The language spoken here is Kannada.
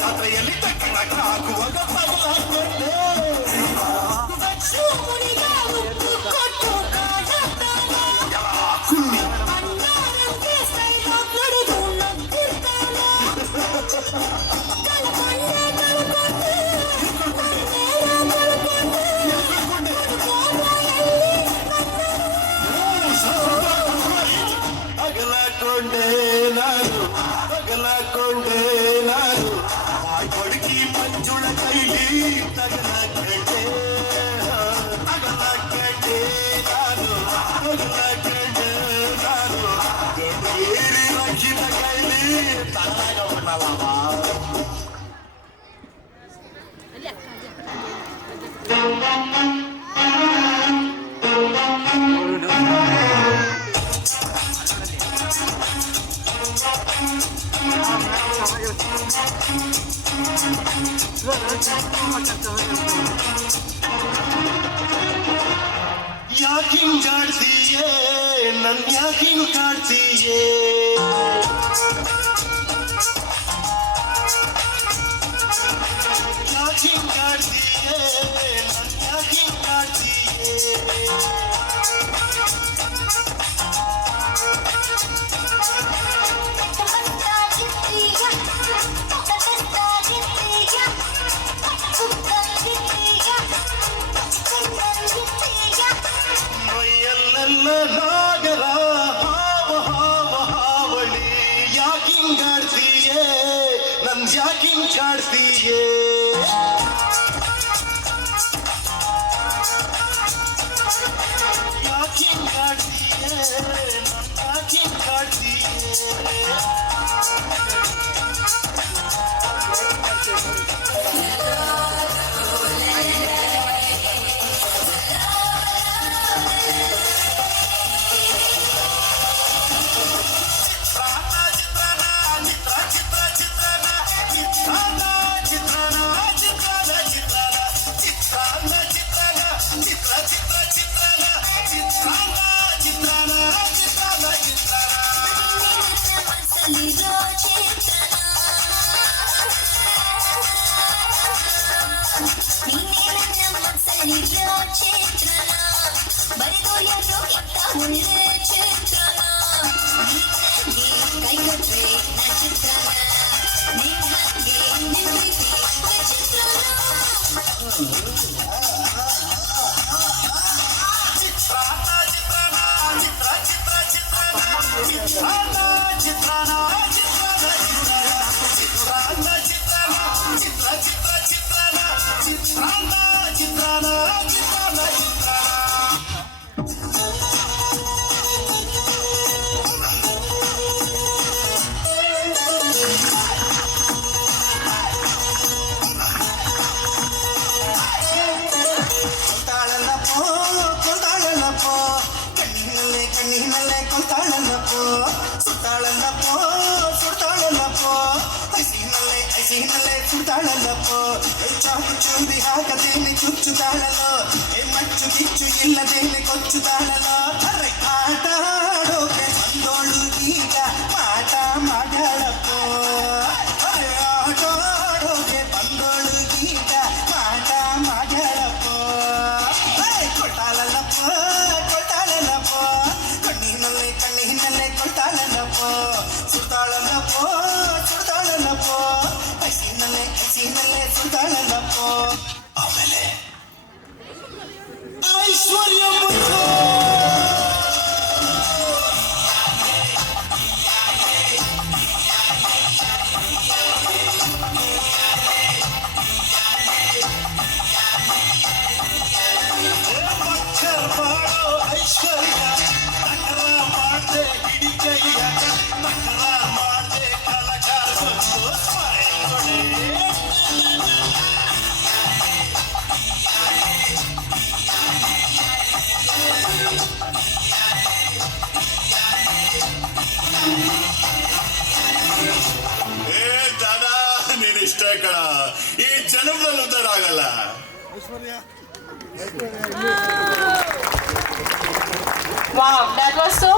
ಜಾತ್ರೆಯಲ್ಲಿ ಹಾಕುವಾಗ ಕುಮ್ಮಿ ಅಗಲಕೊಂಡೆ ನಾನು ಕೊಡುಕಿ ಮಂಜುಳ ಕೈಲಿ ತಗಲಕೊಂಡೆ ನಾನು ಗಂಡೇರಿ ರಕ್ಷಿತ ಕೈಲಿ ತಗಲಕೊಂಡಲಮ್ಮ ಯಾಕಿಂಗಾಡ್ತೀಯೇ ನನ್ ಯಾಕಿಂಗಾಡ್ತೀಯೇ ಯಾಕಿಂಗಾಡ್ತೀಯೇ ನನ್ ಯಾಕಿಂಗಾಡ್ತೀಯೇ ನಾಗರ ಹಾವಳಿ ಯಾಕಿಂಗಾಡ್ತೀಯೇ ನನ್ ಯಾಕಿಂಗಾಡ್ತೀಯೇ ಯಾಕಿಂಗಾಡ್ತೀಯೇ ನನ್ ಯಾಕಿಂಗಾಡ್ತೀಯೇ ಚಾಕು ಚೂರಿ ಹಾಕದೇನೆ ಚುಚ್ಚುತ್ತಾಳಲ್ಲೋ ಮಚ್ಚು ಕಿಚ್ಚು ಇಲ್ಲದೇನೆ ಕೊಚ್ಚುತ್ತಾಳಲ್ಲೋ ಆಟ ಆಡೋಕೆ ಬಂದೋಳು ಈಗ ಪಾಠ ಮಾಡಾಳಪ್ಪೋ ಆಟ ಆಡೋಕೆ ಬಂದೋಳು ಈಗ ಪಾಠ ಮಾಡಾಳಪ್ಪೋ ಕೊಟ್ಟಾಳಲ್ಲಪ್ಪೋ ಕಣ್ಣಿನಲ್ಲೇ ಕೊಟ್ಟಾಳಲ್ಲಪ್ಪೋ ಸುತ್ತಾಳಲ್ಲಪ್ಪೋ ಐಸಿನಲ್ಲೇ ಸುತ್ತಾಳಲ್ಲಪ್ಪೋ ಆಮೇಲೆ ಐಶ್ವರ್ಯ ಐಶ್ವರ್ಯ ನಕರ ಮಾಡ್ದೆ ಹಿಡಿಕೈಯ ನಕರ ಮಾಡ್ದೆ ಕಲಕಾರ ಬಂದು ನೀನಿಷ್ಟ ಕಣ ಈ ಜನ್ಮದಲ್ಲಿ ಉದ್ಧಾರ ಆಗಲ್ಲ. Wow, that was so